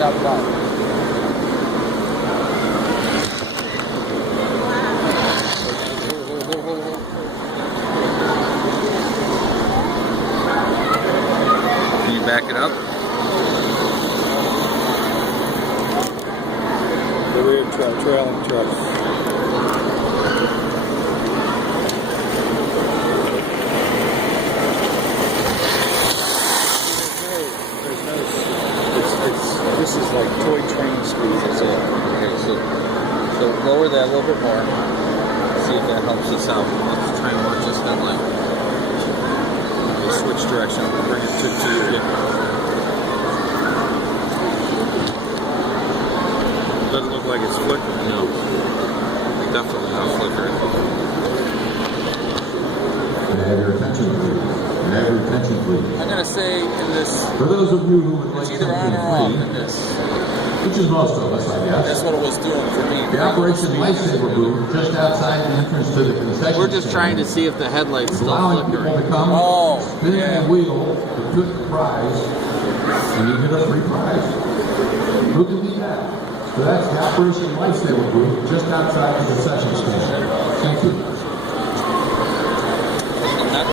without a doubt. Can you back it up? The rear trailing truck. This is like toy train speed. That's it. Okay, so lower that a little bit more. See if that helps us out. Let's try and watch this headlight. Okay, switch direction. We'll bring it to you. Doesn't look like it's flickering. No, definitely not flickering. Can I have your attention, please? Can I have your attention, please? I'm gonna say in this, For those of you who would like it's either on something or off free, in this. which is most of us, I guess. That's what it was doing for me. The Operation Lifesaver booth just outside the entrance to the concession We're just trying to stand see if the headlight's is still allowing people flickering. to come, Oh, spin yeah. a wheel to pick the prize, and you get a free prize. Who can beat that? So that's the Operation Lifesaver booth just outside the concession stand. Thank you.